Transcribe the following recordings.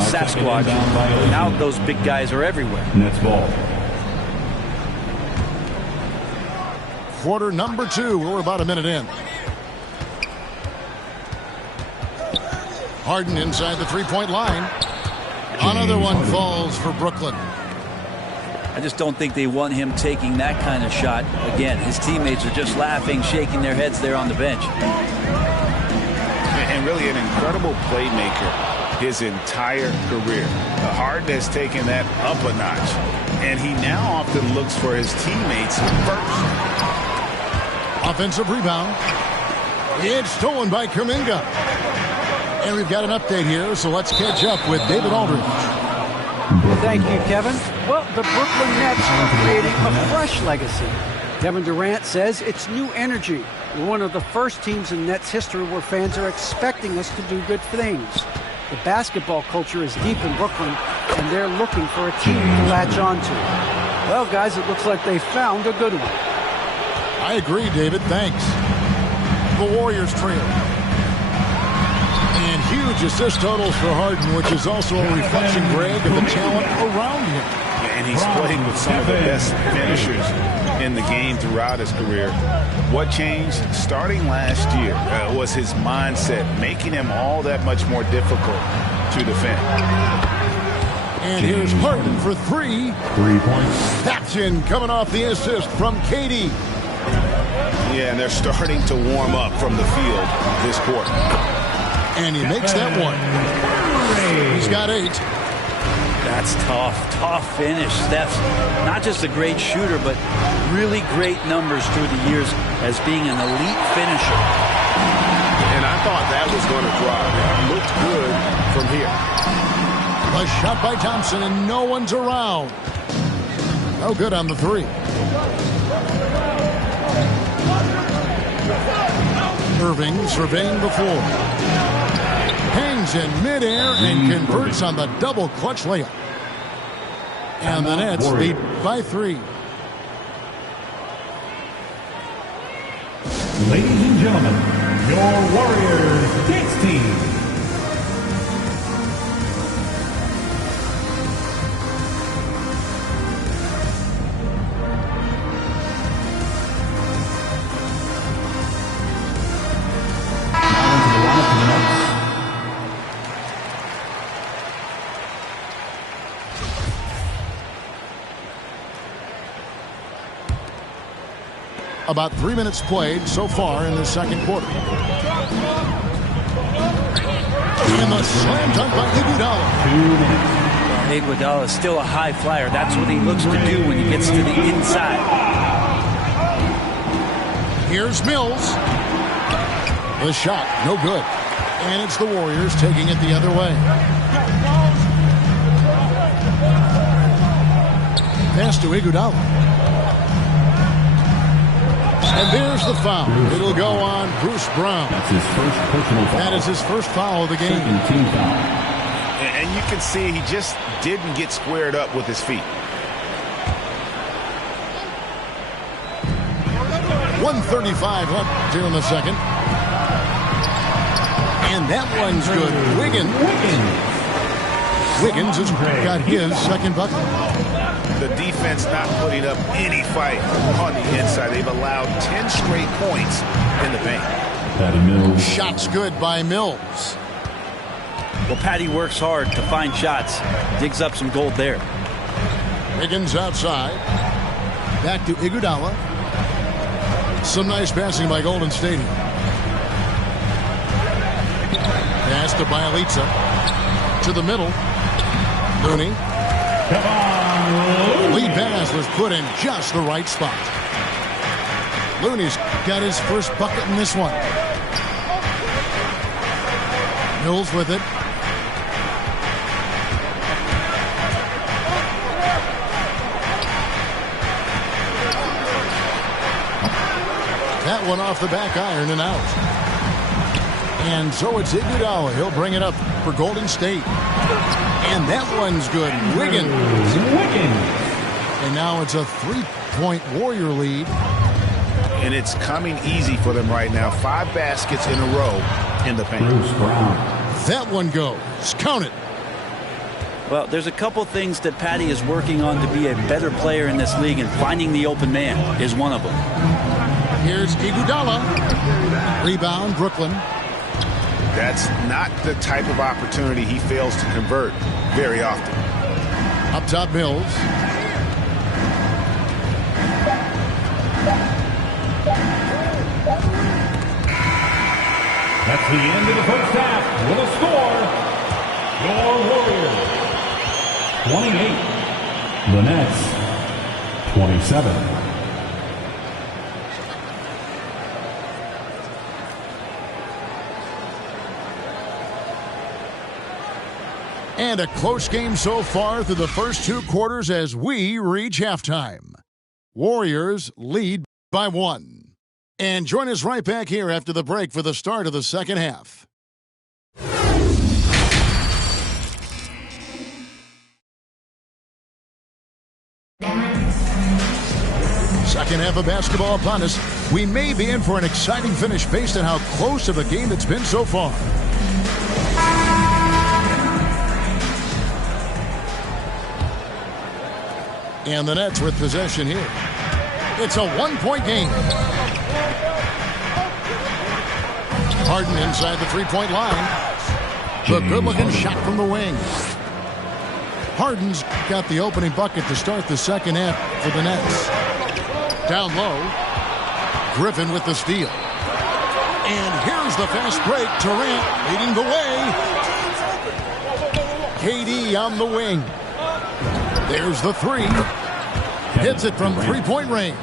Sasquatch. Now those big guys are everywhere. Nets ball. Quarter number 2. We're about a minute in. Harden inside the three-point line. Another one falls for Brooklyn. I just don't think they want him taking that kind of shot. Again, his teammates are just laughing, shaking their heads there on the bench. And really an incredible playmaker his entire career. Harden has taken that up a notch. And he now often looks for his teammates first. Offensive rebound. It's stolen by Kuminga. And we've got an update here, so let's catch up with David Aldridge. Thank you, Kevin. Well, the Brooklyn Nets are creating a fresh legacy. Kevin Durant says it's new energy. We're one of the first teams in Nets history where fans are expecting us to do good things. The basketball culture is deep in Brooklyn, and they're looking for a team to latch on to. Well, guys, it looks like they found a good one. I agree, David. Thanks. The Warriors trail. And huge assist totals for Harden, which is also a reflection, Greg, of the talent around him. And he's played with some of the best finishers in the game throughout his career. What changed starting last year was his mindset, making him all that much more difficult to defend. And here's Harden for 3. 3 points. That's in, coming off the assist from KD. Yeah, and they're starting to warm up from the field this quarter. And he makes that one. He's got 8. That's tough finish. Steph's not just a great shooter, but really great numbers through the years as being an elite finisher. And I thought that was going to drop. It looked good from here. A shot by Thompson, and no one's around. No good on the 3. Irving surveying the floor. Hangs in midair and converts on the double clutch layup. And the Nets lead by 3. Ladies and gentlemen, your Warriors dance team. About 3 minutes played so far in the second quarter. And the slam dunk by Iguodala. Iguodala is still a high flyer. That's what he looks to do when he gets to the inside. Here's Mills. The shot, no good. And it's the Warriors taking it the other way. Pass to Iguodala. And there's the foul. It'll go on Bruce Brown. That's his first personal foul. That is his first foul of the game. Second team foul. And you can see he just didn't get squared up with his feet. 1:35 left here in the second. And that one's good. Wiggins has got his second bucket. The defense not putting up any fight on the inside. They've allowed 10 straight points in the paint. Patty Mills. Shots good by Mills. Well, Patty works hard to find shots. Digs up some gold there. Wiggins outside. Back to Iguodala. Some nice passing by Golden State. Pass to Bielitsa. To the middle. Looney. Come on. Lead pass was put in just the right spot. Looney's got his first bucket in this one. Mills with it. That one off the back iron and out. And so it's Iguodala. He'll bring it up for Golden State. And that one's good. Wiggins. And now it's a 3-point Warrior lead. And it's coming easy for them right now. 5 baskets in a row in the paint. Bruce Brown. That one goes. Count it. Well, there's a couple things that Patty is working on to be a better player in this league, and finding the open man is one of them. Here's Iguodala. Rebound, Brooklyn. That's not the type of opportunity he fails to convert very often. Up top, Mills. That's the end of the first half with a score. Your Warriors 28. The Nets 27. And a close game so far through the first 2 quarters as we reach halftime. Warriors lead by 1. And join us right back here after the break for the start of the second half. Second half of basketball upon us. We may be in for an exciting finish based on how close of a game it's been so far. And the Nets with possession here. It's a 1-point game. Harden inside the 3-point line. The good-looking shot from the wing. Harden's got the opening bucket to start the second half for the Nets. Down low. Griffin with the steal. And here's the fast break. Durant leading the way. KD on the wing. There's the three. Hits it from 3-point range.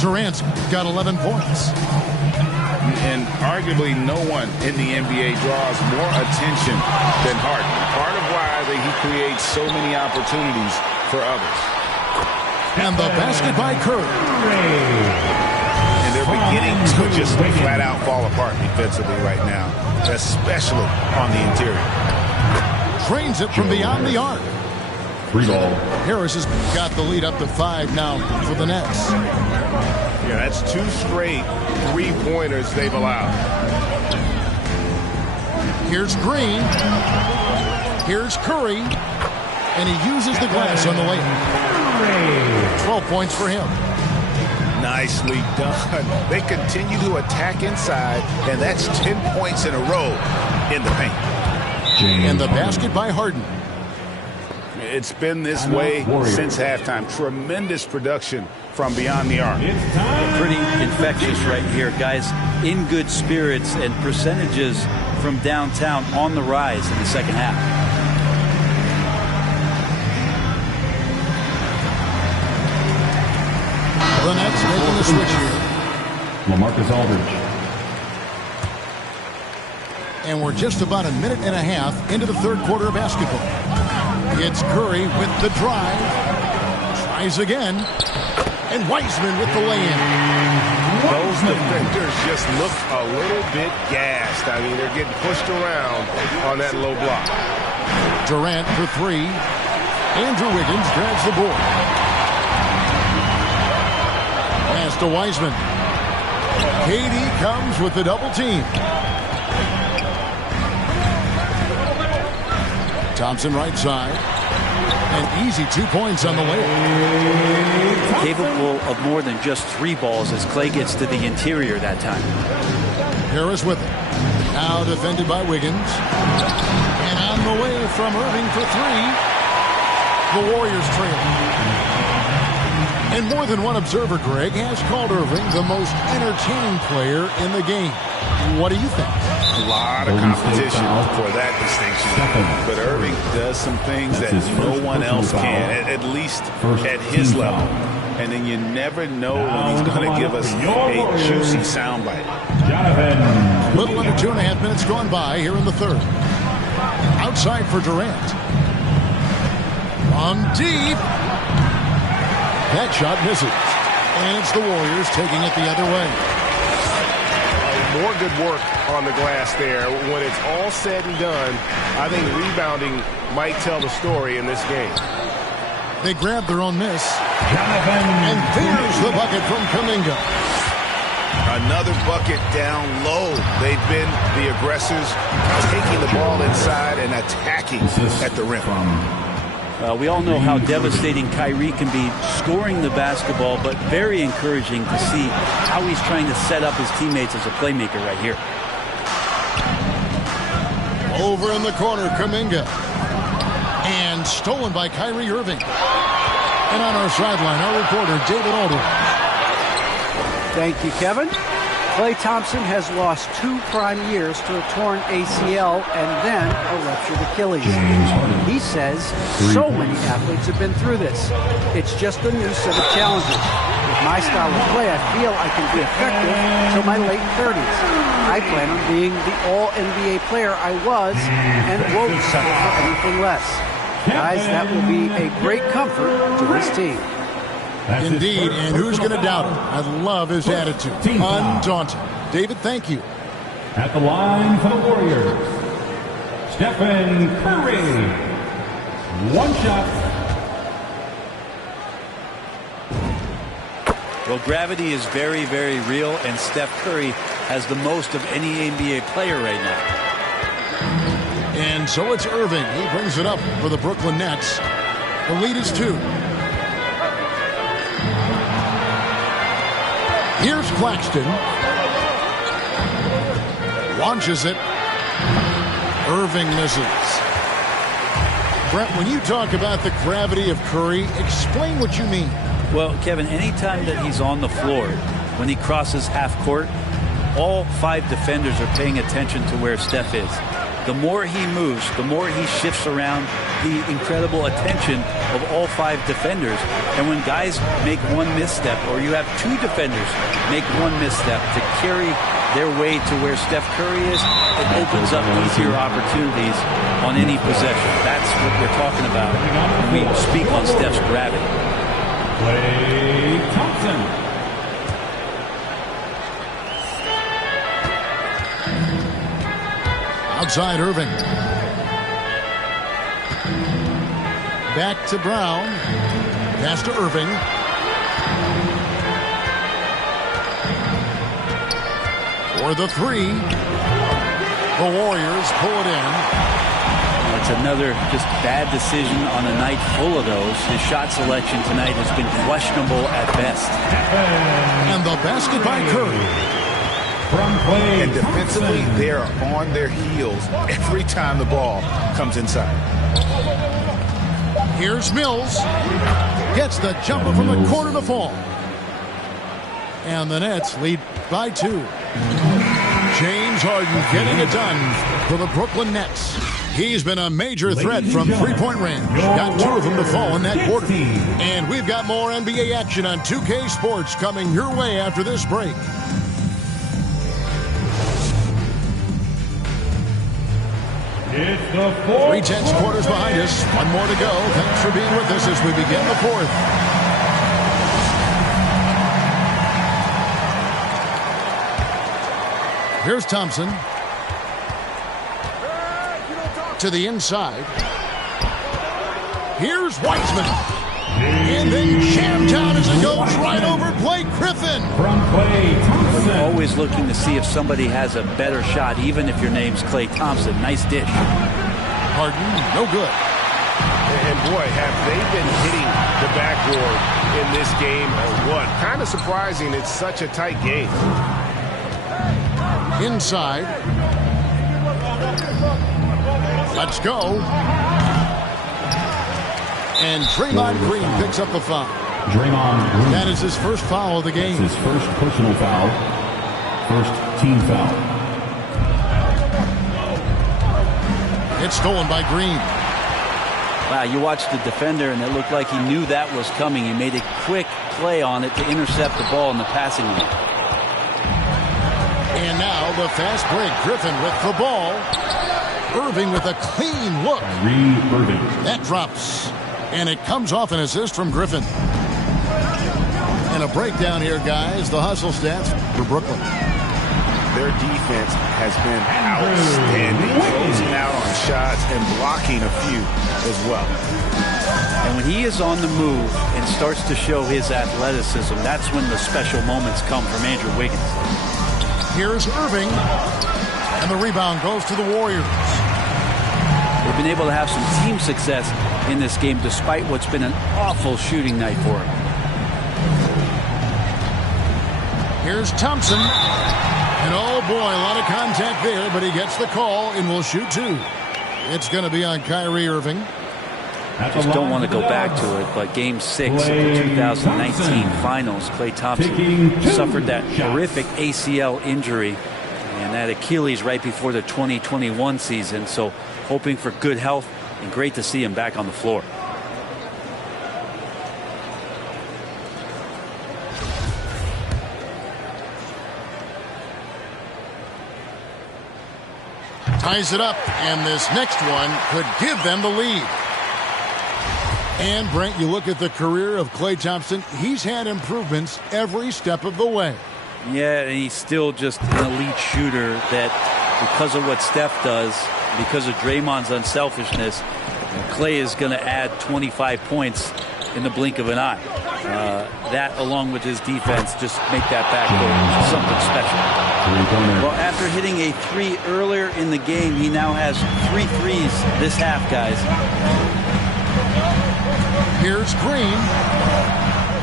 Durant's got 11 points. And arguably no one in the NBA draws more attention than Harden. Part of why he creates so many opportunities for others. And the basket by Curry. And they're beginning to just flat out fall apart defensively right now, especially on the interior. Trains it from beyond the arc. Free ball. Harris has got the lead up to 5 now for the Nets. Yeah, that's 2 straight 3-pointers they've allowed. Here's Green. Here's Curry. And he uses the glass on the layup. 12 points for him. Nicely done. They continue to attack inside, and that's 10 points in a row in the paint. And the basket by Harden. It's been this way since halftime. Tremendous production from beyond the arc. Pretty infectious right here, guys. In good spirits, and percentages from downtown on the rise in the second half. The Nets making the switch here. LaMarcus Aldridge. And we're just about a minute and a half into the third quarter of basketball. It's Curry with the drive. Tries again. And Wiseman with the lay-in. Those defenders just look a little bit gassed. I mean, they're getting pushed around on that low block. Durant for 3. Andrew Wiggins grabs the board. Pass to Wiseman. KD comes with the double team. Thompson right side. An easy 2 points on the layup. Capable of more than just 3 balls as Clay gets to the interior that time. Harris with it. Now defended by Wiggins. And on the way from Irving for 3. The Warriors trail. And more than one observer, Greg, has called Irving the most entertaining player in the game. What do you think? A lot of competition for that distinction. But Irving does some things that no one else can, at least at his level. And then you never know when he's going to give us a juicy soundbite. A little under 2.5 minutes gone by here in the third. Outside for Durant. On deep. That shot misses. And it's the Warriors taking it the other way. More good work on the glass there. When it's all said and done, I think rebounding might tell the story in this game. They grab their own miss. And there's the bucket from Kuminga. Another bucket down low. They've been the aggressors, taking the ball inside and attacking at the rim. We all know how devastating Kyrie can be scoring the basketball, but very encouraging to see how he's trying to set up his teammates as a playmaker right here. Over in the corner, Kuminga. And stolen by Kyrie Irving. And on our sideline, our reporter, David Aldridge. Thank you, Kevin. Klay Thompson has lost 2 prime years to a torn ACL and then a ruptured Achilles. He says so many athletes have been through this. It's just a new set of challenges. With my style of play, I feel I can be effective until my late 30s. I plan on being the all-NBA player I was and won't settle for anything less. Guys, that will be a great comfort to this team. Indeed, and who's going to doubt him? I love his attitude. Undaunted. David, thank you. At the line for the Warriors, Stephen Curry. 1 shot. Well, gravity is very, very real, and Steph Curry has the most of any NBA player right now. And so it's Irving. He brings it up for the Brooklyn Nets. The lead is 2. Here's Claxton. Launches it. Irving misses. Brett, when you talk about the gravity of Curry, explain what you mean. Well, Kevin, anytime that he's on the floor, when he crosses half court, all 5 defenders are paying attention to where Steph is. The more he moves, the more he shifts around, the incredible attention of all 5 defenders. And when guys make one misstep, or you have 2 defenders make one misstep to carry their way to where Steph Curry is, it opens up easier opportunities on any possession. That's what we're talking about when we speak on Steph's gravity. Klay Thompson. Outside Irving. Back to Brown. Pass to Irving. For the 3. The Warriors pull it in. That's another just bad decision on a night full of those. His shot selection tonight has been questionable at best. And the basket by Curry. And defensively, they are on their heels every time the ball comes inside. Here's Mills. Gets the jumper from the corner to fall. And the Nets lead by 2. James Harden getting it done for the Brooklyn Nets. He's been a major threat from 3-point range. Got 2 of them to fall in that quarter. And we've got more NBA action on 2K Sports coming your way after this break. It's the 4th. 3 quarters behind us. 1 more to go. Thanks for being with us as we begin the 4th. Here's Thompson. To the inside. Here's Weitzman. And then jammed down as it goes right over Blake Griffin. From Klay Thompson. Always looking to see if somebody has a better shot, even if your name's Klay Thompson. Nice dish. Harden, no good. And boy, have they been hitting the backboard in this game or what? Kind of surprising it's such a tight game. Inside. Let's go. And Draymond Green picks up the foul. Draymond Green. That is his first foul of the game. His first personal foul. First team foul. It's stolen by Green. Wow, you watched the defender, and it looked like he knew that was coming. He made a quick play on it to intercept the ball in the passing lane. And now the fast break. Griffin with the ball. Irving with a clean look. Irving. That drops. And it comes off an assist from Griffin. And a breakdown here, guys. The hustle stats for Brooklyn. their defense has been outstanding, closing out on shots and blocking a few as well. And when he is on the move and starts to show his athleticism, that's when the special moments come from Andrew Wiggins. Here's Irving, and the rebound goes to the Warriors. They've been able to have some team success in this game despite what's been an awful shooting night for them. Here's Thompson. And oh boy, a lot of contact there, but he gets the call and will shoot two. It's going to be on Kyrie Irving. Just don't want to go back to it, but Game 6 of the 2019 Finals, Klay Thompson suffered that horrific ACL injury and that Achilles right before the 2021 season. So hoping for good health, and great to see him back on the floor. Ties it up, and this next one could give them the lead. And, Brent, you look at the career of Klay Thompson, he's had improvements every step of the way. Yeah, and he's still just an elite shooter that, because of what Steph does, because of Draymond's unselfishness, Klay is going to add 25 points in the blink of an eye. That, along with his defense, just make that backcourt something special. Well, after hitting a three earlier in the game, he now has 3 threes this half, guys. Here's Green.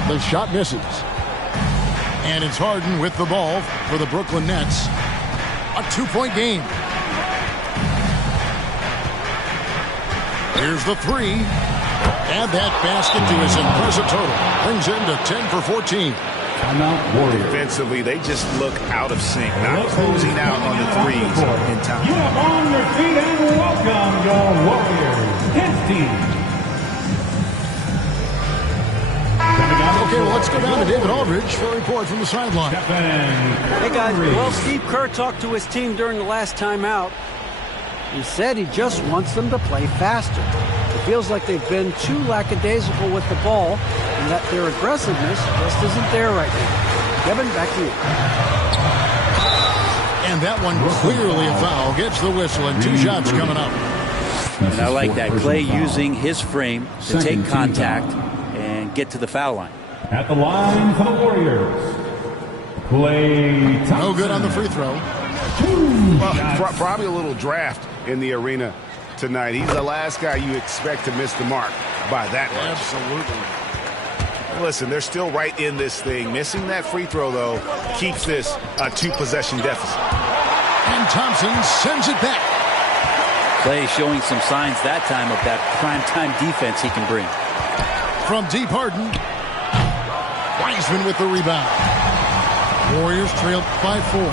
The shot misses. And it's Harden with the ball for the Brooklyn Nets. A 2-point game. Here's the three. Add that basket to his impressive total. Brings him to 10 for 14. Defensively, they just look out of sync, not closing out on the threes in time. Get up on your feet and welcome your Warriors. His team. Okay, well, let's go down to David Aldridge for a report from the sideline. Hey, guys. Well, Steve Kerr talked to his team during the last timeout. He said he just wants them to play faster. It feels like they've been too lackadaisical with the ball and that their aggressiveness just isn't there right now. Kevin, back to you. And that one clearly a foul. Gets the whistle and 2 shots coming up. And I like that. Klay using his frame to take contact and get to the foul line. At the line for the Warriors, Klay Thompson. No good on the free throw. Well, probably a little draft in the arena tonight. He's the last guy you expect to miss the mark by that much. Absolutely. Listen, they're still right in this thing. Missing that free throw, though, keeps this a 2-possession deficit. And Thompson sends it back. Klay showing some signs that time of that primetime defense he can bring. From deep, Harden. Wiseman with the rebound. Warriors trail by 4.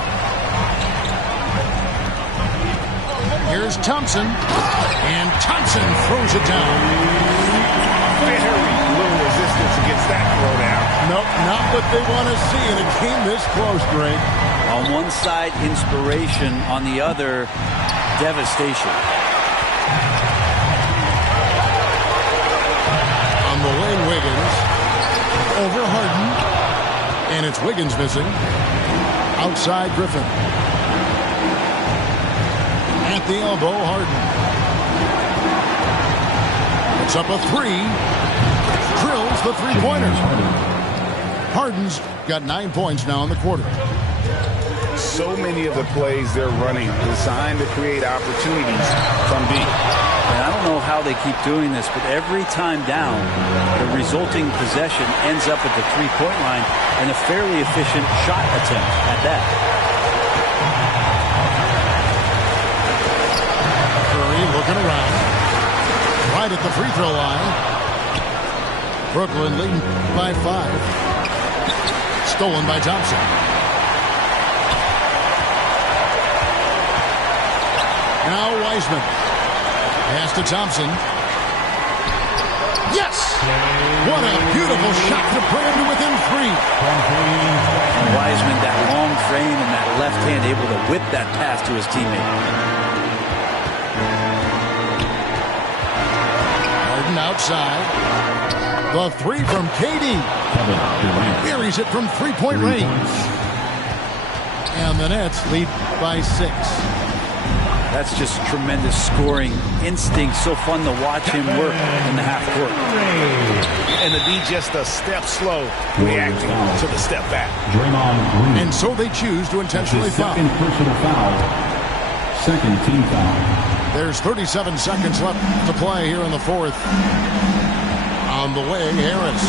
Here's Thompson. And Thompson throws it down. Very little resistance against that throwdown. Nope, not what they want to see in a game this close, Greg. On one side, inspiration. On the other, devastation. On the lane, Wiggins. Over Harden. And it's Wiggins missing. Outside Griffin. At the elbow, Harden. It's up a 3. Drills the three-pointer. Harden's got 9 points now in the quarter. So many of the plays they're running designed to create opportunities from deep. And I don't know how they keep doing this, but every time down, the resulting possession ends up at the three-point line and a fairly efficient shot attempt at that. Curry looking around. Right at the free throw line. Brooklyn leading by 5. Stolen by Thompson. Now Wiseman. Pass to Thompson. Yes! What a beautiful shot to bring him to within 3. And Wiseman, that long frame and that left hand, able to whip that pass to his teammate. Harden outside. The 3 from KD. Buries it from 3-point range. And the Nets lead by 6. That's just tremendous scoring instinct. So fun to watch him work in the half court. And to be just a step slow reacting to the step back. And so they choose to intentionally foul. Second personal foul. Second team foul. There's 37 seconds left to play here in the fourth. On the wing, Harris.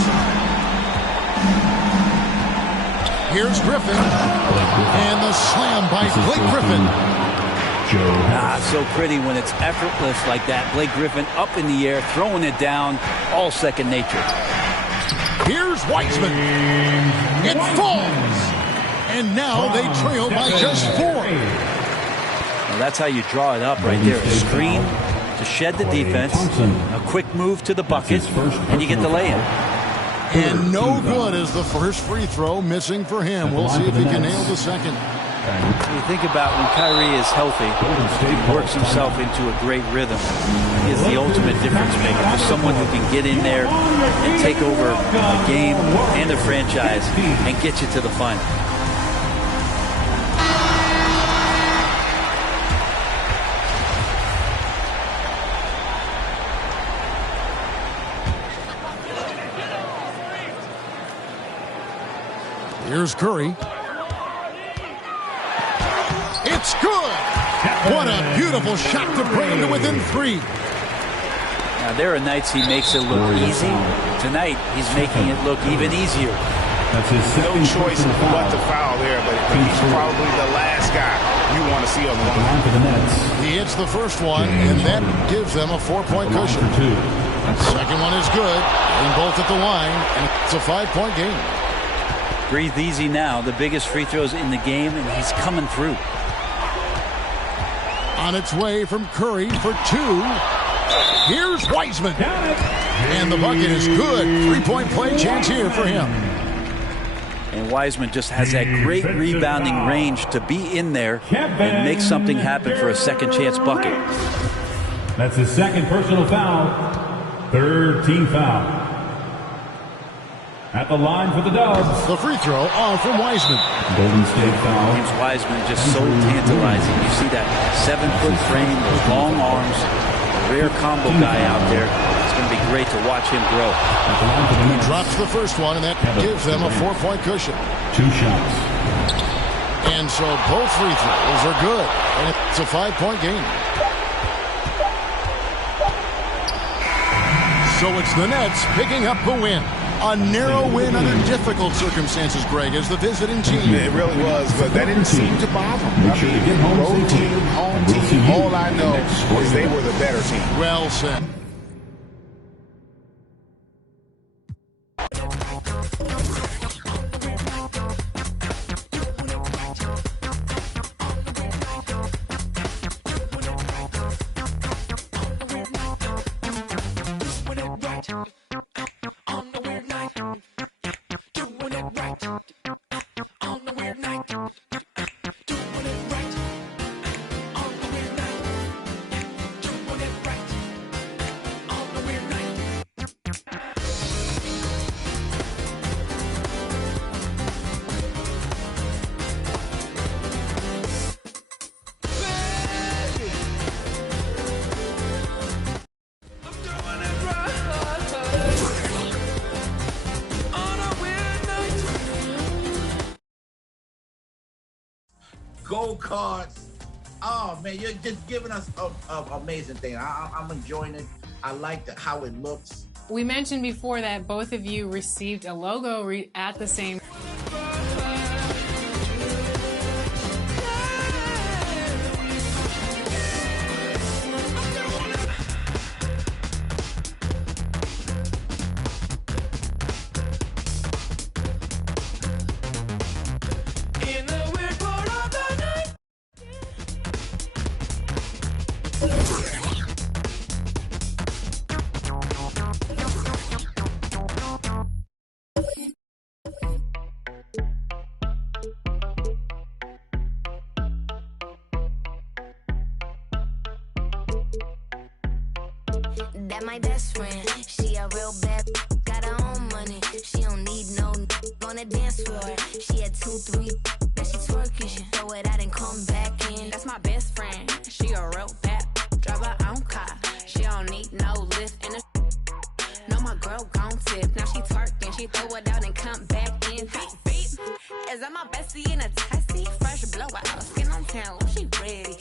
Here's Griffin. And the slam by Blake Griffin. So pretty when it's effortless like that. Blake Griffin up in the air, throwing it down, all second nature. Here's Wiseman. It falls. And now they trail by just 4. Well, that's how you draw it up right there. A screen to shed the defense, a quick move to the bucket, and you get the lay-in. And no good is the first free throw missing for him. We'll see if he can nail the second. You think about when Kyrie is healthy, he works himself into a great rhythm. He is the ultimate difference maker. Just someone who can get in there and take over the game and the franchise and get you to the final. Here's Curry. It's good. What a beautiful shot to bring him to within 3. Now, there are nights he makes it look easy. Tonight, he's making it look even easier. That's his No choice but to foul there, but he's probably the last guy you want to see on the line. For the Nets. He hits the first one, and that gives them a 4-point cushion. Second one is good. And both at the line, and it's a 5-point game. Breathe easy now. The biggest free throws in the game, and he's coming through. On its way from Curry for 2. Here's Wiseman. And the bucket is good. 3-point play chance here for him. And Wiseman just has that great rebounding range to be in there and make something happen for a second chance bucket. That's his second personal foul. Third team foul. At the line for the Dubs. The free throw off from Wiseman. Golden State foul. James Wiseman just so tantalizing. You see that 7-foot frame, those long arms, rare combo guy out there. It's going to be great to watch him grow. He drops the first one, and that gives them a 4-point cushion. 2 shots. And so both free throws are good. And it's a 5-point game. So it's the Nets picking up the win. A narrow win under difficult circumstances, Greg, as the visiting team. It really was, but that didn't seem to bother them. I mean, road team, home team, all I know is they were the better team. Well said. Gold cards. Oh man, you're just giving us an amazing thing. I'm enjoying it. I like how it looks. We mentioned before that both of you received a logo at the same. That my best friend, she a real bad, got her own money. She don't need no on the dance floor. She had 2, 3, now she twerking. She throw it out and come back in. That's my best friend. She a real bad. Drive her own car. She don't need no lift. And no, my girl gon' tip. Now she twerking. She throw it out and come back in. Beep, beep. Is that my bestie in a testy? Fresh blowout. Skin on town. She ready.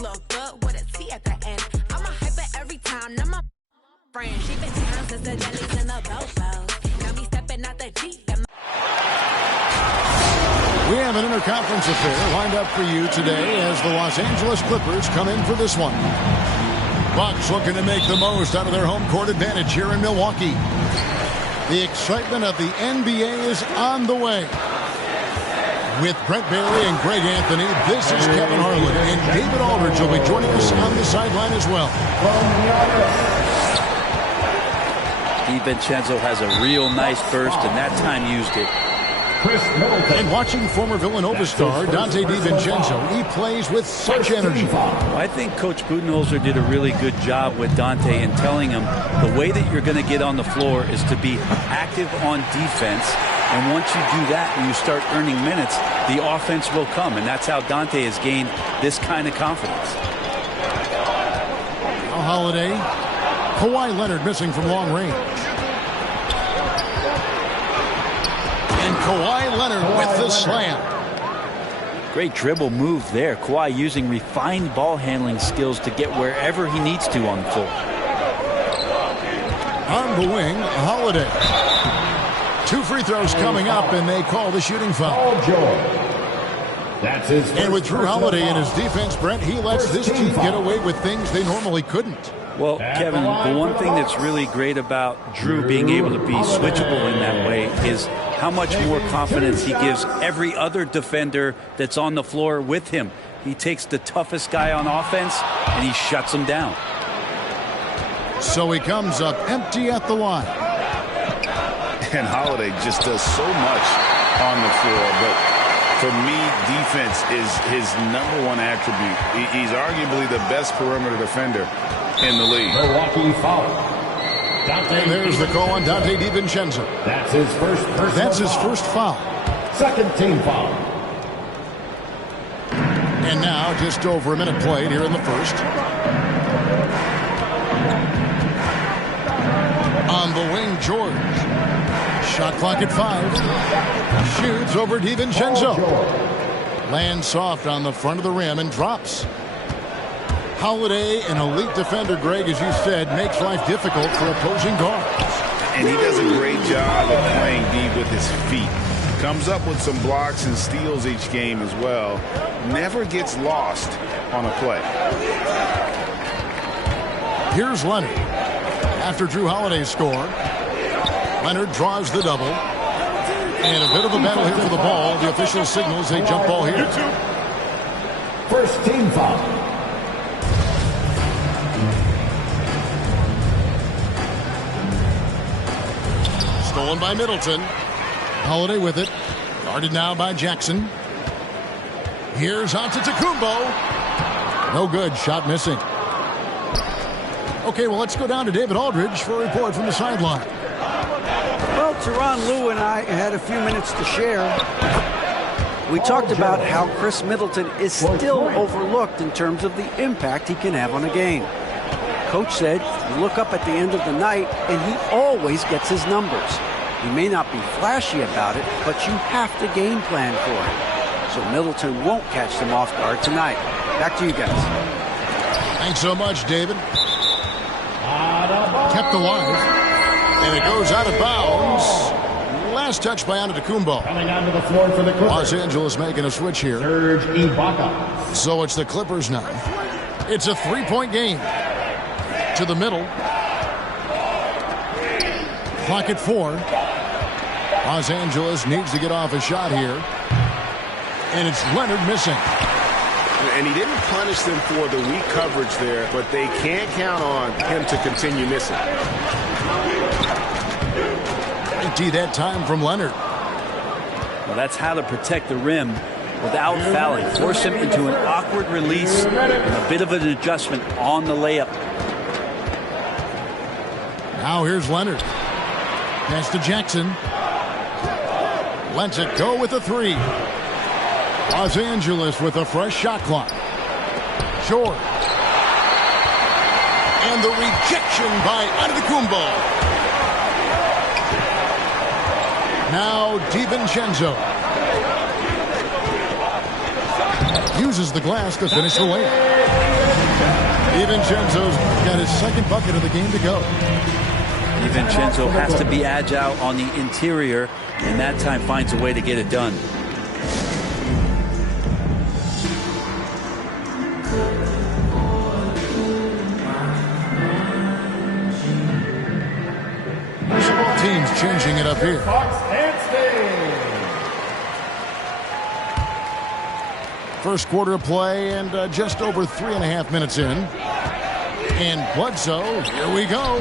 Look good with a T at the end. I'm a hyper every time. Now my friend. She been down since the jellies and the bobos. Got me stepping out the Jeep. We have an interconference affair lined up for you today as the Los Angeles Clippers come in for this one. Bucks looking to make the most out of their home court advantage here in Milwaukee. The excitement of the NBA is on the way. With Brent Bailey and Greg Anthony, this is Kevin Harlan, and David Aldridge will be joining us on the sideline as well. DiVincenzo has a real nice burst, and that time used it. And watching former Villanova star Dante DiVincenzo, he plays with such energy. I think Coach Budenholzer did a really good job with Dante in telling him the way that you're going to get on the floor is to be active on defense. And once you do that and you start earning minutes, the offense will come. And that's how Dante has gained this kind of confidence. A Holiday. Kawhi Leonard missing from long range. And Kawhi Leonard with the slam. Great dribble move there. Kawhi using refined ball handling skills to get wherever he needs to on the floor. On the wing, Holiday. 2 free throws coming up, and they call the shooting foul. That's his. And with Drew Holiday in his defense, Brent, he lets this team get away with things they normally couldn't. Well, Kevin, the one thing that's really great about Drew being able to be switchable in that way is how much more confidence he gives every other defender that's on the floor with him. He takes the toughest guy on offense, and he shuts him down. So he comes up empty at the line. And Holiday just does so much on the floor, but for me, defense is his #1 attribute. He's arguably the best perimeter defender in the league. Milwaukee foul. And there's the call on Dante DiVincenzo. That's his first personal That's his foul. first foul. Second team foul. And now just over a minute played here in the first. On the wing, George. Shot clock at 5. Shoots over DiVincenzo. Lands soft on the front of the rim and drops. Holiday, an elite defender, Greg, as you said, makes life difficult for opposing guards. And he does a great job of playing D with his feet. Comes up with some blocks and steals each game as well. Never gets lost on a play. Here's Leonard. After Drew Holiday scored, Leonard draws the double. And a bit of a battle here for the ball. The official signals a jump ball here. First team foul. Stolen by Middleton. Holiday with it. Guarded now by Jackson. Here's Antetokounmpo. No good. Shot missing. Okay, well, let's go down to David Aldridge for a report from the sideline. Well, Teron Lou and I had a few minutes to share. We talked about how Chris Middleton is still overlooked in terms of the impact he can have on a game. Coach said, you look up at the end of the night, and he always gets his numbers. He may not be flashy about it, but you have to game plan for it. So Middleton won't catch them off guard tonight. Back to you guys. Thanks so much, David. Kept alive. And it goes out of bounds. Last touch by Antetokounmpo. Coming onto the floor for the Clippers. Los Angeles making a switch here. Serge Ibaka. So it's the Clippers now. It's a 3-point game. To the middle. Clock at 4. Los Angeles needs to get off a shot here. And it's Leonard missing. And he didn't punish them for the weak coverage there, but they can't count on him to continue missing. Empty that time from Leonard. Well, that's how to protect the rim without fouling. Force him into an awkward release and a bit of an adjustment on the layup. Now here's Leonard. Pass to Jackson. Lets it go with a 3. Los Angeles with a fresh shot clock. George. And the rejection by Antetokounmpo. Now DiVincenzo. Uses the glass to finish the layup. DiVincenzo's got his second bucket of the game to go. DiVincenzo has to be agile on the interior, and that time finds a way to get it done. Both teams changing it up here. First quarter of play and just over 3.5 minutes in. And Bledsoe, here we go.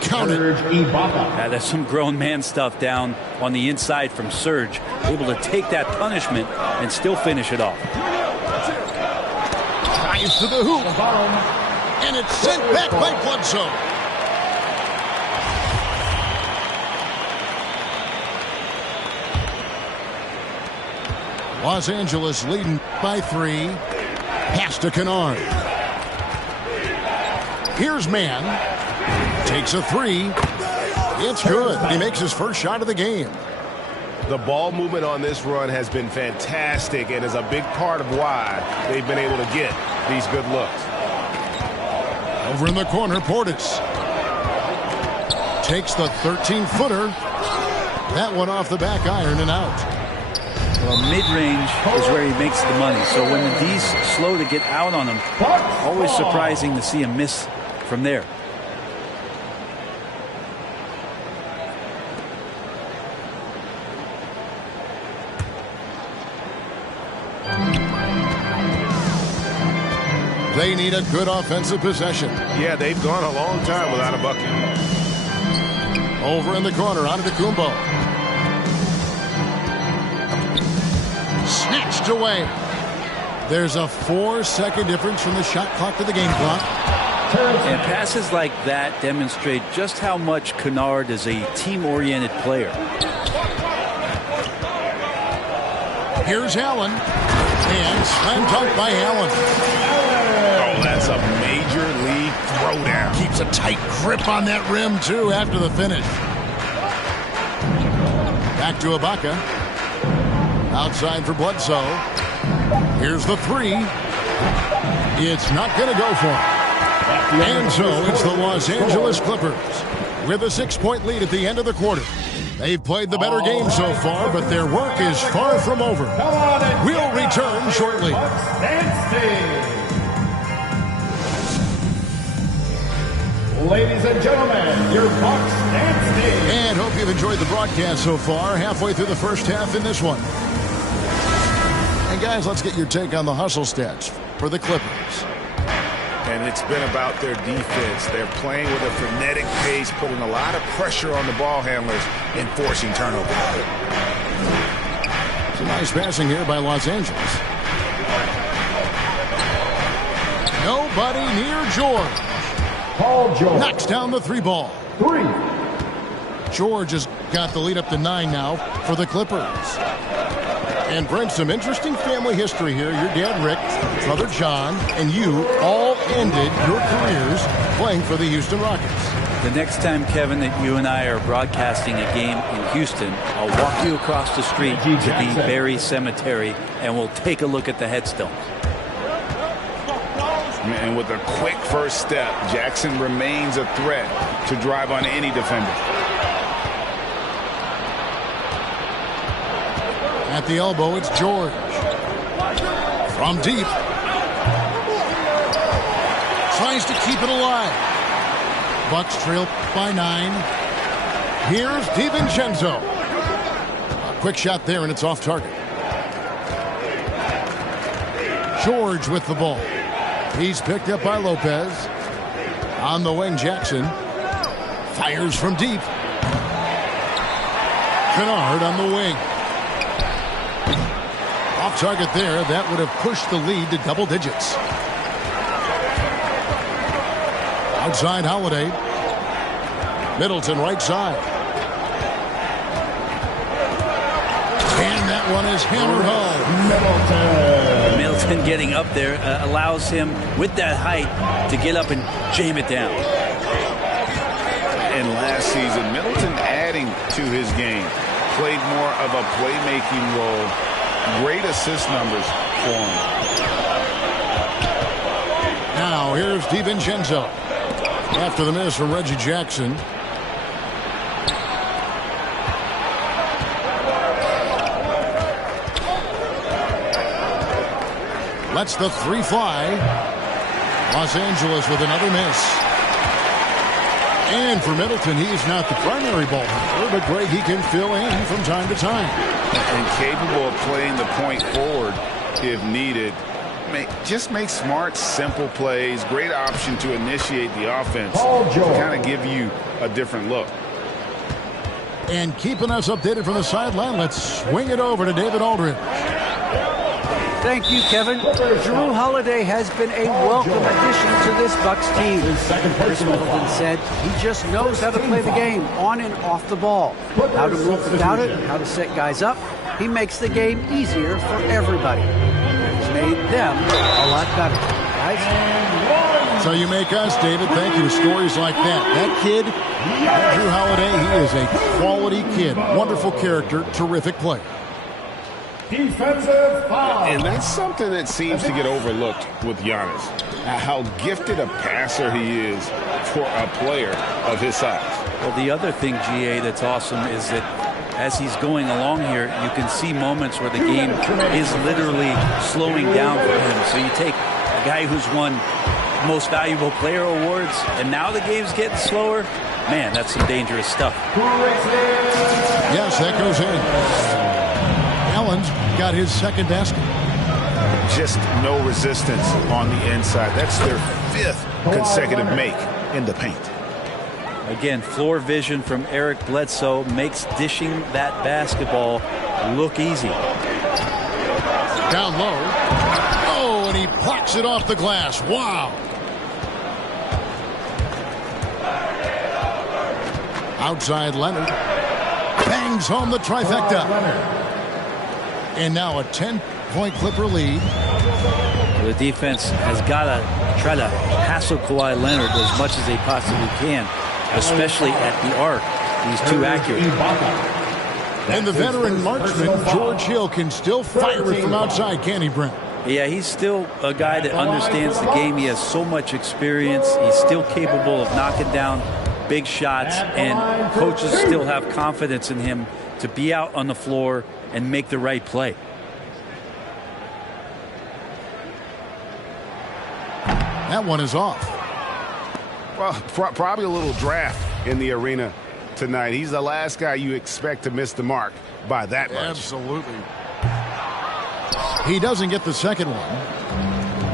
Count it. Yeah, there's some grown man stuff down on the inside from Serge. Able to take that punishment and still finish it off. Drives to the hoop. And it's sent back by Bledsoe. Los Angeles leading by 3. Pass to Kennard. Here's Mann. Takes a 3. It's good. He makes his first shot of the game. The ball movement on this run has been fantastic and is a big part of why they've been able to get these good looks. Over in the corner, Portis. Takes the 13-footer. That one off the back iron and out. Well, mid-range is where he makes the money. So when the D's slow to get out on him, always surprising to see him miss from there. They need a good offensive possession. Yeah, they've gone a long time without a bucket. Over in the corner, Antetokounmpo. Snatched away. There's a 4-second difference from the shot clock to the game clock. And passes like that demonstrate just how much Kennard is a team-oriented player. Here's Allen. And slam dunk by Allen. Oh, that's a major league throwdown. Keeps a tight grip on that rim, too, after the finish. Back to Ibaka. Outside for Bledsoe. Here's the 3. It's not going to go for him. And so it's the Los Angeles Clippers with a 6-point lead at the end of the quarter. They've played the better game so far, but their work is far from over. We'll return shortly. Ladies and gentlemen, your Bucks and Steve. And hope you've enjoyed the broadcast so far. Halfway through the first half in this one. And guys, let's get your take on the hustle stats for the Clippers. And it's been about their defense. They're playing with a frenetic pace, putting a lot of pressure on the ball handlers and forcing turnovers. Some nice passing here by Los Angeles. Nobody near George. Paul George. Knocks down the 3 ball. 3. George has got the lead up to 9 now for the Clippers. And Brent, some interesting family history here. Your dad, Rick, brother John, and you all ended your careers playing for the Houston Rockets. The next time, Kevin, that you and I are broadcasting a game in Houston, I'll walk you across the street to the Berry Cemetery, and we'll take a look at the headstones. And with a quick first step, Jackson remains a threat to drive on any defender. At the elbow, it's George. From deep. Tries to keep it alive. Bucks trail by 9. Here's DiVincenzo. A quick shot there, and it's off target. George with the ball. He's picked up by Lopez. On the wing, Jackson. Fires from deep. Kennard on the wing. Off target there. That would have pushed the lead to double digits. Outside Holiday. Middleton right side. And that one is hammered home. Middleton getting up there allows him, with that height, to get up and jam it down. And last season, Middleton adding to his game. Played more of a playmaking role. Great assist numbers for him. Now here's DiVincenzo. After the miss from Reggie Jackson. Lets the three fly. Los Angeles with another miss. And for Middleton, he's not the primary ball handler, but Greg, he can fill in from time to time. And capable of playing the point forward if needed. Just make smart, simple plays. Great option to initiate the offense. To kind of give you a different look. And keeping us updated from the sideline, let's swing it over to David Aldridge. Thank you, Kevin. Jrue Holiday has been a welcome addition to this Bucks team. Chris Middleton said he just knows how to play the game on and off the ball. How to move without it, how to set guys up. He makes the game easier for everybody. He's made them a lot better. Guys? So you make us, David, thank you, with stories like that. That kid, Jrue Holiday, he is a quality kid. Wonderful character, terrific player. Defensive foul. And that's something that seems to get overlooked with Giannis. How gifted a passer he is for a player of his size. Well, the other thing, GA, that's awesome is that as he's going along here, you can see moments where the game is literally slowing down for him. So you take a guy who's won Most Valuable Player awards, and now the game's getting slower. Man, that's some dangerous stuff. Yes, that goes in. Allen's got his second basket. Just no resistance on the inside. That's their 5th consecutive make in the paint. Again, floor vision from Eric Bledsoe makes dishing that basketball look easy. Down low. Oh, and he plucks it off the glass. Wow. Outside Leonard. Bangs home the trifecta. And now a 10-point Clipper lead. The defense has got to try to hassle Kawhi Leonard as much as they possibly can, especially at the arc. He's too accurate. And the veteran marksman, George Hill, can still fire it from outside, can't he, Brent? Yeah, he's still a guy that understands the game. He has so much experience. He's still capable of knocking down big shots, and coaches still have confidence in him to be out on the floor and make the right play. That one is off. Well, probably a little draft in the arena tonight. He's the last guy you expect to miss the mark by that much. Absolutely. He doesn't get the second one.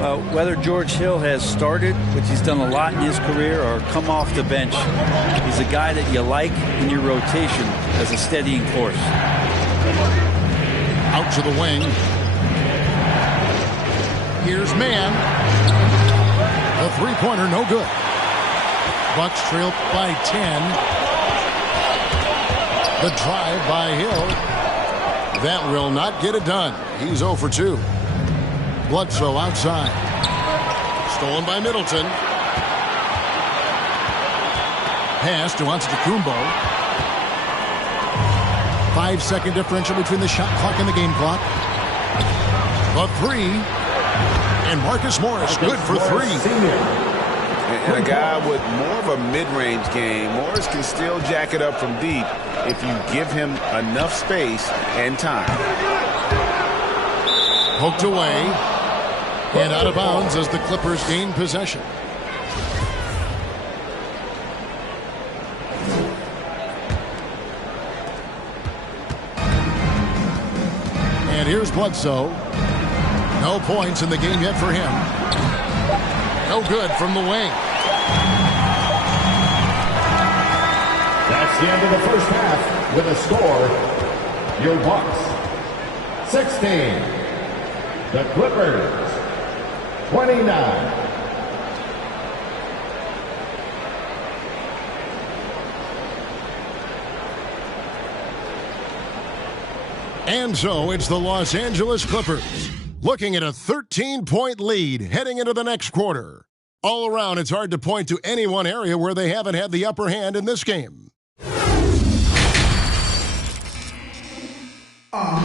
Well, whether George Hill has started, which he's done a lot in his career, or come off the bench, he's a guy that you like in your rotation as a steadying force. Out to the wing. Here's Mann. The three-pointer, no good. Bucks trail by 10. The drive by Hill. That will not get it done. He's 0 for 2. Bledsoe outside. Stolen by Middleton. Pass to Antetokounmpo. 5-second differential between the shot clock and the game clock. A three. And Marcus Morris, good for 3. And a guy with more of a mid-range game. Morris can still jack it up from deep if you give him enough space and time. Poked away. And out of bounds as the Clippers gain possession. And here's Bledsoe. No points in the game yet for him. No good from the wing. That's the end of the first half with a score. Your Bucks 16. The Clippers 29. And so it's the Los Angeles Clippers looking at a 13-point lead heading into the next quarter. All around, it's hard to point to any one area where they haven't had the upper hand in this game. Well,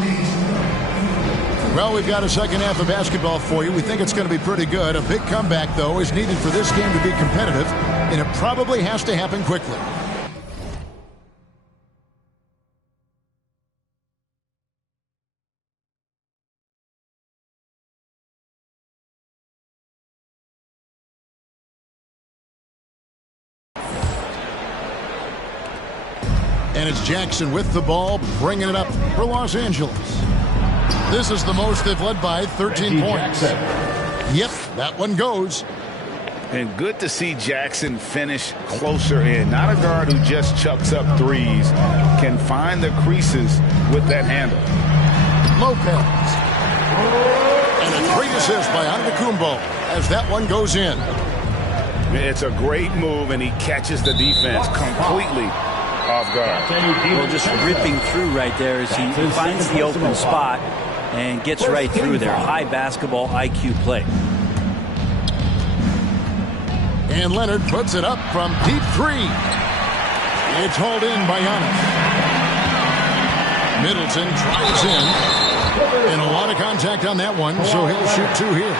we've got a second half of basketball for you. We think it's going to be pretty good. A big comeback, though, is needed for this game to be competitive, and it probably has to happen quickly. And it's Jackson with the ball, bringing it up for Los Angeles. This is the most they've led by, 13 points. Yep, that one goes. And good to see Jackson finish closer in. Not a guard who just chucks up threes. Can find the creases with that handle. Lopez. And a great assist by Antetokounmpo as that one goes in. It's a great move, and he catches the defense completely off guard. Well, just ripping through right there as he finds the open spot and gets right through there. High basketball IQ play. And Leonard puts it up from deep three. It's hauled in by Giannis. Middleton drives in. And a lot of contact on that one, so he'll shoot two here.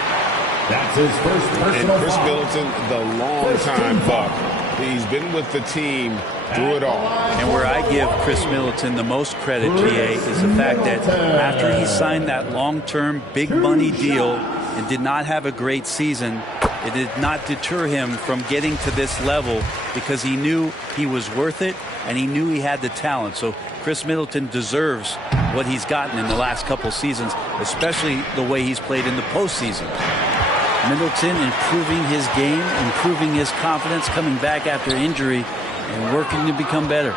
That's his first personal Chris foul. Middleton, the long-time Buck. He's been with the team through it all. And where I give Chris Middleton the most credit, GA, is the fact that after he signed that long-term big money deal and did not have a great season, it did not deter him from getting to this level because he knew he was worth it and he knew he had the talent. So Chris Middleton deserves what he's gotten in the last couple seasons, especially the way he's played in the postseason. Middleton improving his game, improving his confidence, coming back after injury, and working to become better.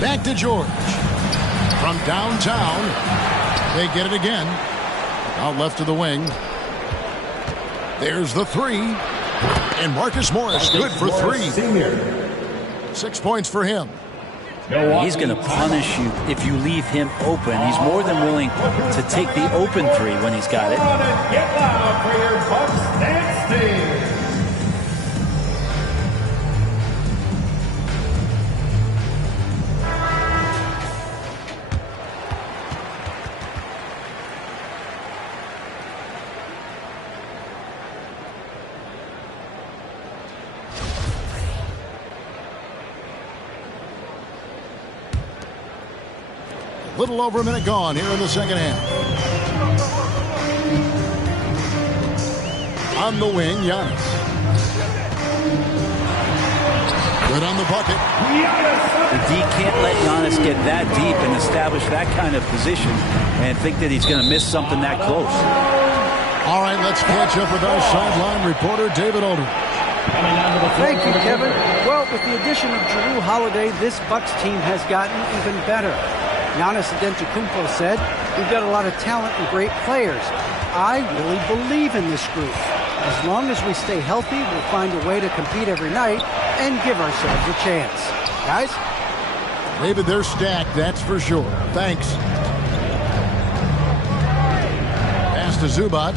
Back to George. From downtown, they get it again. Out left to the wing. There's the three. And Marcus Morris, good for three. 6 points for him. He's going to punish you if you leave him open. He's more than willing to take the open three when he's got it. Get loud for your Bucks dance team. Little over a minute gone here in the second half. On the wing, Giannis. Good on the bucket. The D can't let Giannis get that deep and establish that kind of position and think that he's going to miss something that close. All right, let's catch up with our sideline reporter, David Aldridge. Thank you, Kevin. Well, with the addition of Jrue Holiday, this Bucks team has gotten even better. Giannis Antetokounmpo said, "We've got a lot of talent and great players. I really believe in this group. As long as we stay healthy, we'll find a way to compete every night and give ourselves a chance." Guys? David, they're stacked, that's for sure. Thanks. Pass to Zubac.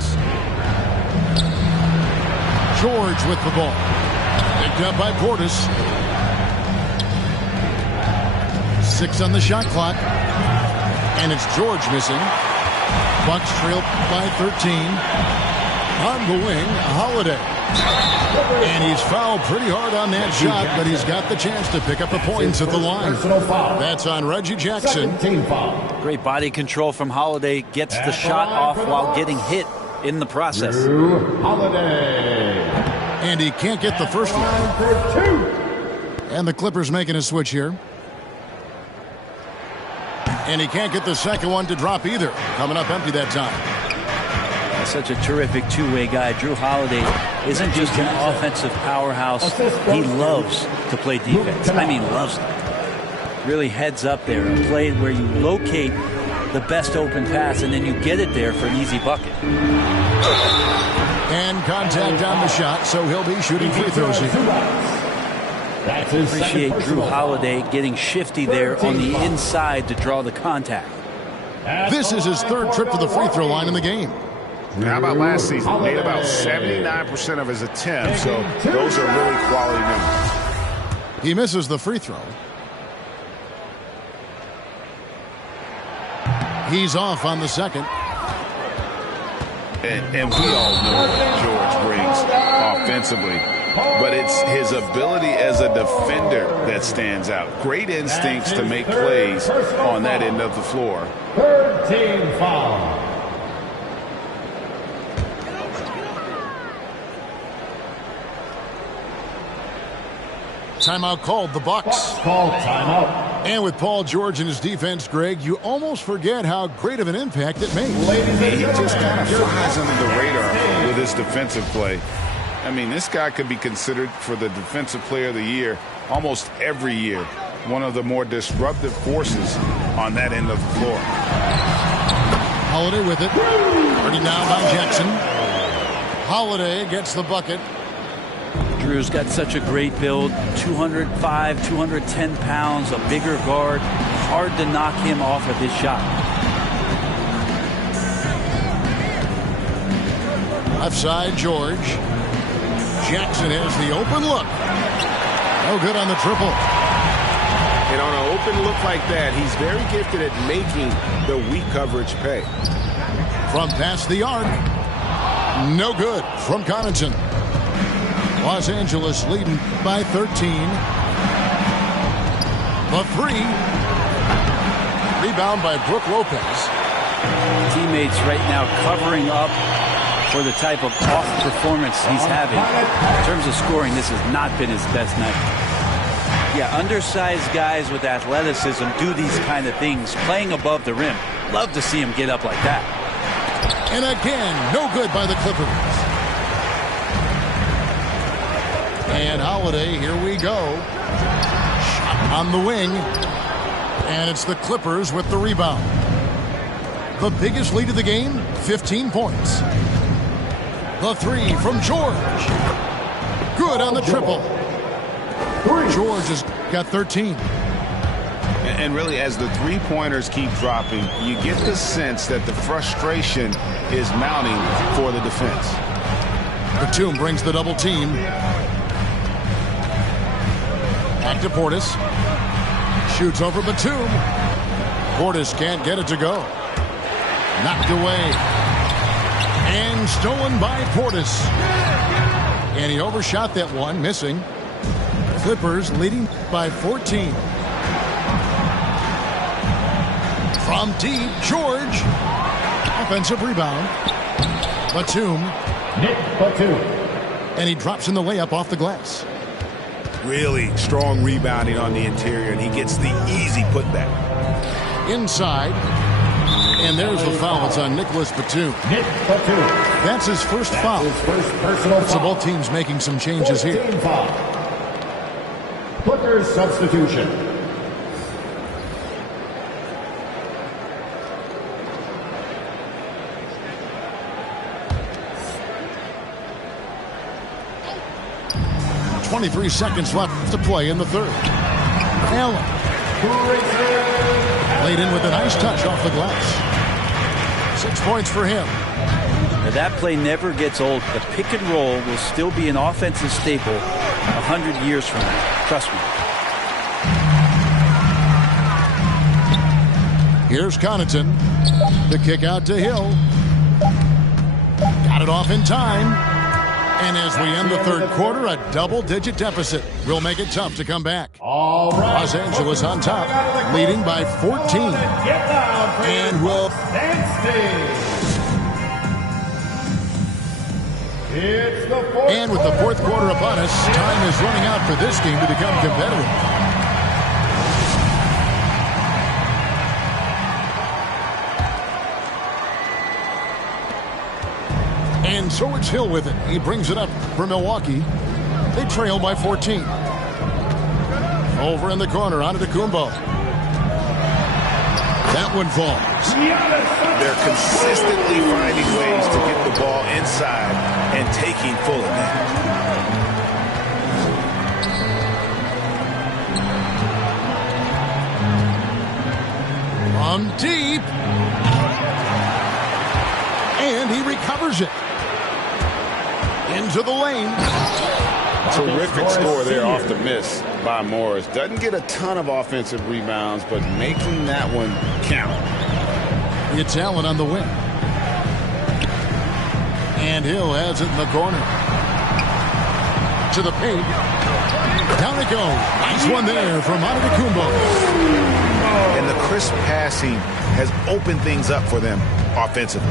George with the ball. Picked up by Portis. 6 on the shot clock. And it's George missing. Bucks trail by 13. On the wing, Holiday. And he's fouled pretty hard on that shot, but he's got the chance to pick up the points at the line. That's on Reggie Jackson. Great body control from Holiday. Gets the shot off while getting hit in the process. Holiday. And he can't get the first one. And the Clippers making a switch here. And he can't get the second one to drop either. Coming up empty that time. Such a terrific two-way guy. Jrue Holiday isn't just an offensive powerhouse. He loves to play defense. I mean, loves it. Really heads up there. A play where you locate the best open pass and then you get it there for an easy bucket. And contact on the shot, so he'll be shooting free throws here. That's his Appreciate second Drew personal. Holiday getting shifty there on the inside to draw the contact. This is his third trip to the free throw line in the game. How about last season? He made about 79% of his attempts, so those are really quality numbers. He misses the free throw. He's off on the second. And we all know what George brings offensively, but it's his ability as a defender that stands out. Great instincts to make plays on that end of the floor. Third team foul. Timeout called, the Bucks. Call timeout. And with Paul George and his defense, Greg, you almost forget how great of an impact it makes. He just kind of flies under the radar with his defensive play. I mean, this guy could be considered for the Defensive Player of the Year almost every year. One of the more disruptive forces on that end of the floor. Holiday with it. Already down by Jackson. Holiday gets the bucket. Drew's got such a great build, 205, 210 pounds, a bigger guard. Hard to knock him off of his shot. Left side, George. Jackson has the open look. No good on the triple. And on an open look like that, he's very gifted at making the weak coverage pay. From past the arc. No good from Connaughton. Los Angeles leading by 13. The three. Rebound by Brook Lopez. Teammates right now covering up for the type of off performance he's having. In terms of scoring, this has not been his best night. Yeah, undersized guys with athleticism do these kind of things, playing above the rim. Love to see him get up like that. And again, no good by the Clippers. And Holiday, here we go. Shot on the wing. And it's the Clippers with the rebound. The biggest lead of the game, 15 points. The three from George. Good on the triple. George has got 13. And really, as the three-pointers keep dropping, you get the sense that the frustration is mounting for the defense. Batum brings the double team. Back to Portis. Shoots over Batum. Portis can't get it to go. Knocked away. And stolen by Portis. And he overshot that one, missing. Clippers leading by 14. From deep, George. Offensive rebound. Batum. Nick Batum. And he drops in the layup off the glass. Really strong rebounding on the interior, and he gets the easy putback. Inside. And there's the foul. It's on Nicholas Batum. Nick Batum. That's his first foul. His first personal So foul. both teams making some changes here. Team foul. Booker's substitution. .23 seconds left to play in the third. Allen laid in with a nice touch off the glass. 6 points for him. Now that play never gets old. The pick and roll will still be an offensive staple 100 years from now. Trust me. Here's Connaughton. The kick out to Hill. Got it off in time. And as we end the third quarter, a double-digit deficit will make it tough to come back. All right. Los Angeles on top, leading by 14. And will... It's the fourth And with the fourth quarter upon us, time is running out for this game to become competitive. And so it's Hill with it. He brings it up for Milwaukee. They trail by 14. Over in the corner, onto Kumbo. That one falls. They're consistently finding ways to get the ball inside and taking full advantage. Down deep. And he recovers it. Into the lane. Terrific score there off the miss by Morris. Doesn't get a ton of offensive rebounds, but making that one count. It's Allen on the wing. And Hill has it in the corner. To the paint. Down it goes. Nice one there from Antetokounmpo. And the crisp passing has opened things up for them offensively.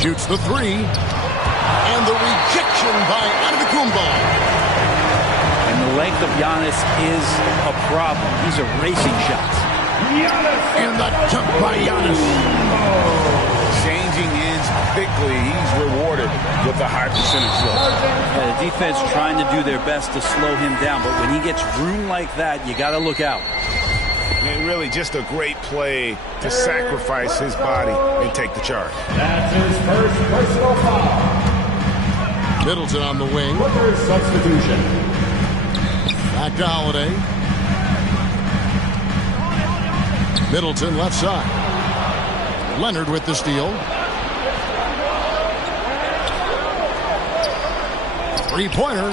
Shoots the three. And the rejection by Antetokounmpo. And the length of Giannis is a problem. He's erasing shots. And the jump by Giannis. Changing ends quickly. He's rewarded with a high percentage look. The defense trying to do their best to slow him down, but when he gets room like that, you got to look out. And really just a great play to sacrifice his body and take the charge. That's his first personal foul. Middleton on the wing. Clippers substitution. Back to Holiday. Middleton left side. Leonard with the steal. Three-pointer.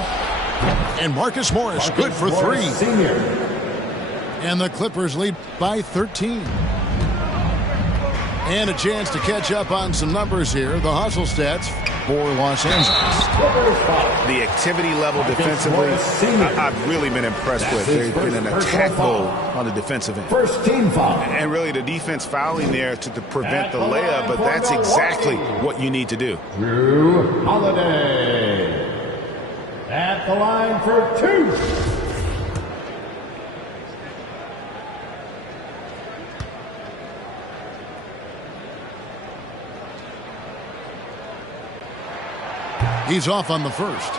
And Marcus Morris good for three. Senior. And the Clippers lead by 13. And a chance to catch up on some numbers here. The hustle stats for Los Angeles. The activity level defensively, I've really been impressed with. There's been an attack mode on the defensive end. First team foul. And really the defense fouling there to prevent the layup, but that's exactly what you need to do. Drew Holiday. At the line for two. He's off on the first.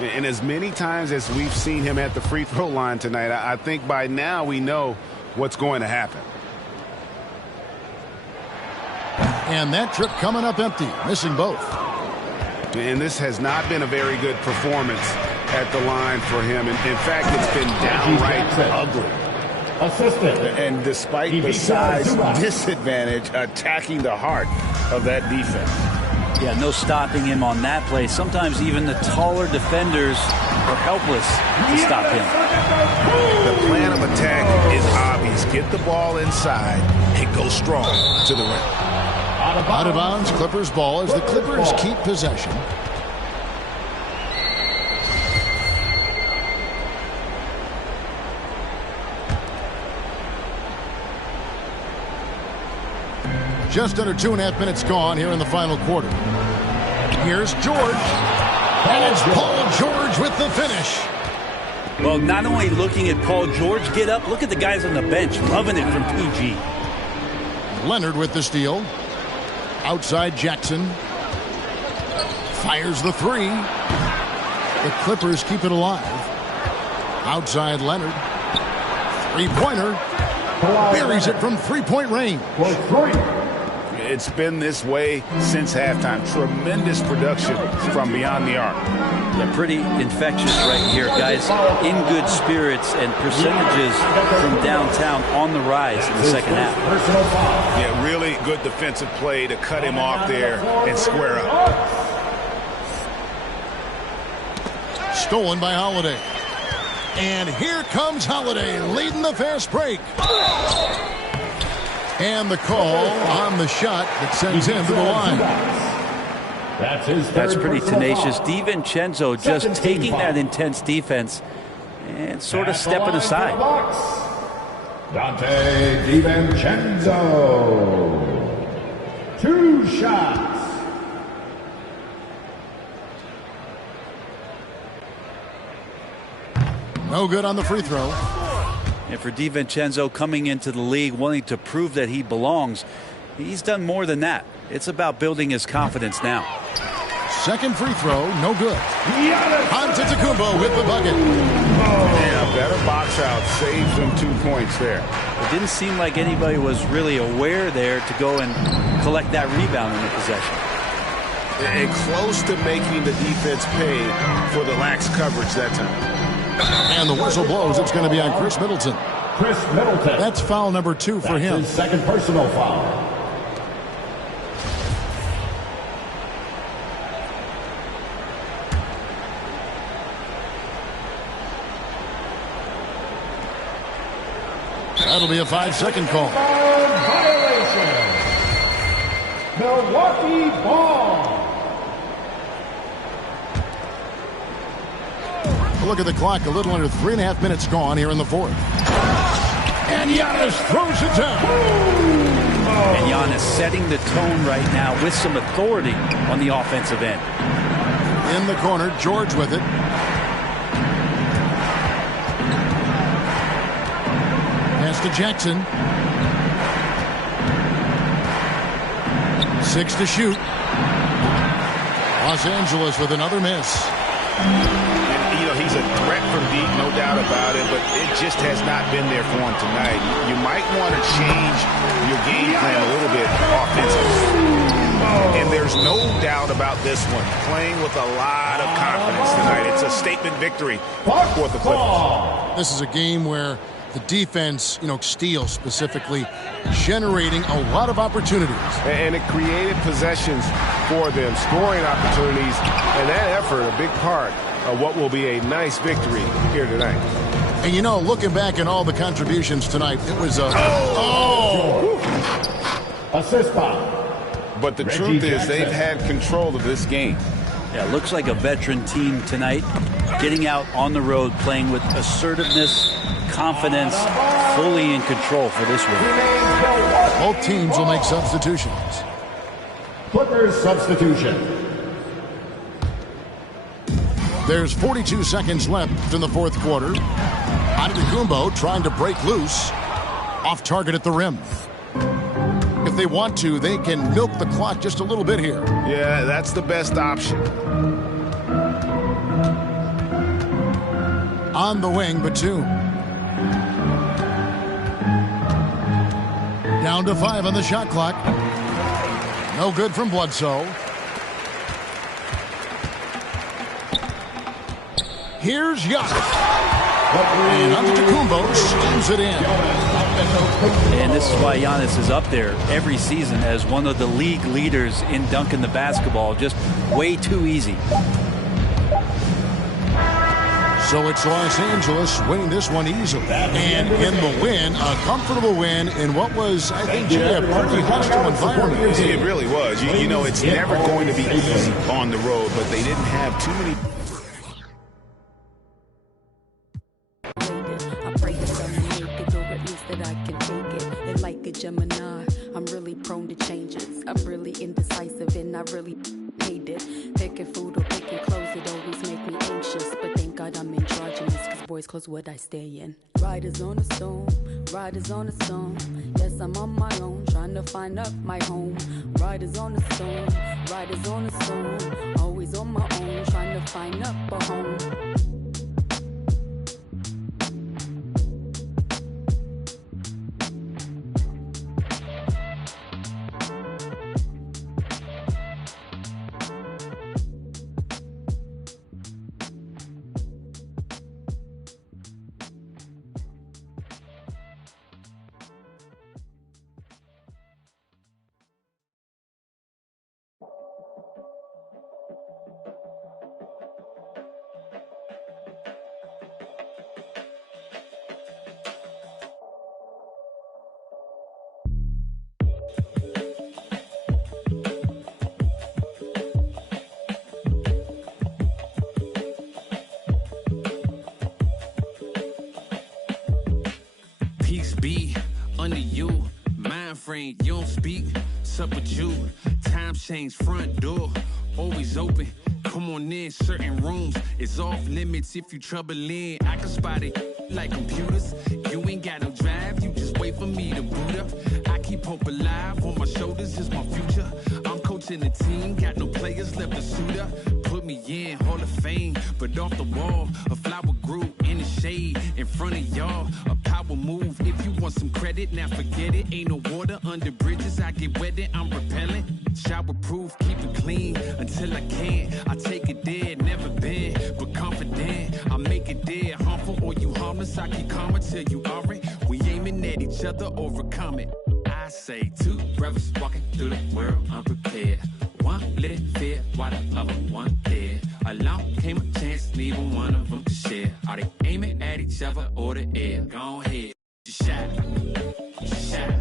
And as many times as we've seen him at the free throw line tonight, I think by now we know what's going to happen. And that trip coming up empty, missing both. And this has not been a very good performance at the line for him. And in fact, it's been downright ugly. Assistant. And despite the size disadvantage, attacking the heart of that defense. Yeah, no stopping him on that play. Sometimes even the taller defenders are helpless to stop him. The plan of attack is obvious. Get the ball inside and go strong to the rim. Out of bounds, Clippers ball as the Clippers keep possession. Just under 2.5 minutes gone here in the final quarter. Here's George. And it's Paul George with the finish. Well, not only looking at Paul George get up, look at the guys on the bench loving it from PG. Leonard with the steal. Outside Jackson. Fires the three. The Clippers keep it alive. Outside Leonard. Three-pointer. Buries it from three-point range. It's been this way since halftime. Tremendous production from beyond the arc. Yeah, pretty infectious right here, guys. In good spirits and percentages from downtown on the rise in the second half. Yeah, really good defensive play to cut him off there and square up. Stolen by Holiday. And here comes Holiday leading the fast break. And the call on the shot that sends him to the line. That's pretty tenacious. DiVincenzo just taking that intense defense and sort of stepping aside. Dante DiVincenzo. 2 shots. No good on the free throw. And for DiVincenzo coming into the league wanting to prove that he belongs, he's done more than that. It's about building his confidence now. Second free throw, no good. Antetokounmpo with the bucket. And a better box out saves them 2 points there. It didn't seem like anybody was really aware there to go and collect that rebound in the possession. And close to making the defense pay for the lax coverage that time. And the whistle blows. It's going to be on Chris Middleton. Chris Middleton. That's foul number 2 for him. His second personal foul. That'll be a 5-second call. Violation. Milwaukee ball. Look at the clock. A little under 3.5 minutes gone here in the fourth. And Giannis throws it down. And Giannis setting the tone right now with some authority on the offensive end. In the corner, George with it. Pass to Jackson. 6 to shoot. Los Angeles with another miss. And, you know, he's a threat from deep, no doubt about it, but it just has not been there for him tonight. You might want to change your game plan a little bit offensively. And there's no doubt about this one. Playing with a lot of confidence tonight. It's a statement victory for the Clippers. This is a game where the defense, steals specifically, generating a lot of opportunities. And it created possessions for them, scoring opportunities, and that effort, a big part of what will be a nice victory here tonight. And looking back at all the contributions tonight, it was a assist foul. But the truth is they've had control of this game. Yeah, looks like a veteran team tonight, getting out on the road, playing with assertiveness, confidence, fully in control for this one. Both teams will make substitutions. Clippers substitution. There's 42 seconds left in the fourth quarter. Antetokounmpo trying to break loose. Off target at the rim. If they want to, they can milk the clock just a little bit here. Yeah, that's the best option. On the wing, Batum. Down to 5 on the shot clock. No good from Bledsoe. Here's Giannis. And Antetokounmpo steams it in. And this is why Giannis is up there every season as one of the league leaders in dunking the basketball. Just way too easy. So it's Los Angeles winning this one easily. And in the win, a comfortable win in what was, I think, Jay, a pretty hostile environment. It really was. It's never going to be easy on the road, but they didn't have too many. Gemini, I'm really prone to changes. I'm really indecisive and I really hate it. Picking food or picking clothes, it always make me anxious. But thank God I'm androgynous, cause boys clothes what I stay in. Riders on a storm, riders on a storm. Yes, I'm on my own, trying to find up my home. Riders on a storm, riders on a storm. Always on my own, trying to find up a home. Peace be under you, mind frame, you don't speak, sup with you, time change, front door, always open, come on in, certain rooms, it's off limits if you trouble in, I can spot it like computers, you ain't got no drive, you just wait for me to boot up, I keep hope alive, on my shoulders is my future, I'm coaching the team, got no players left to suit up, put me in, Hall of Fame, but off the wall, a flower grew in the shade, in front of y'all, a power move, if you want some credit, now forget it, ain't no water under bridges, I get wetted, I'm repellent, shower proof, keep it clean, until I can, I take it there, never been, but confident, I make it there, or you harmless. I keep calm until you alright. We aiming at each other, overcome it. I say two brothers walking through the world unprepared. One let it fear while the other one dead. Along came a chance, neither one of them to share. Are they aiming at each other or the air? Go ahead, shot, shot,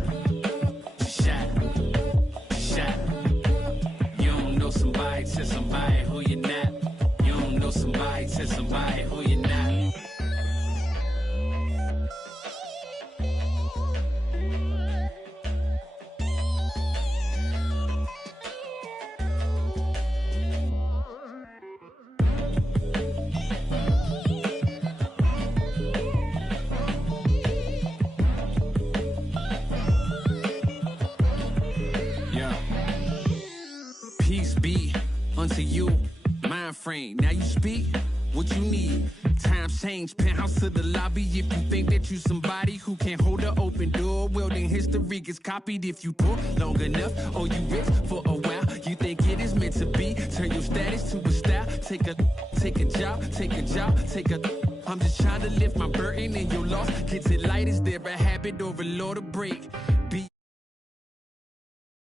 shot, shot. You don't know somebody, tell somebody who you're not. You don't know somebody, tell somebody who you're not. Unto you, mind frame. Now you speak what you need. Times change, penthouse to the lobby. If you think that you somebody who can't hold an open door, well then history gets copied. If you poor long enough, or you rich for a while, you think it is meant to be. Turn your status to a style. Take a job, take a job, take a. I'm just trying to lift my burden and your loss. Gets it light, is there a habit or a law to break?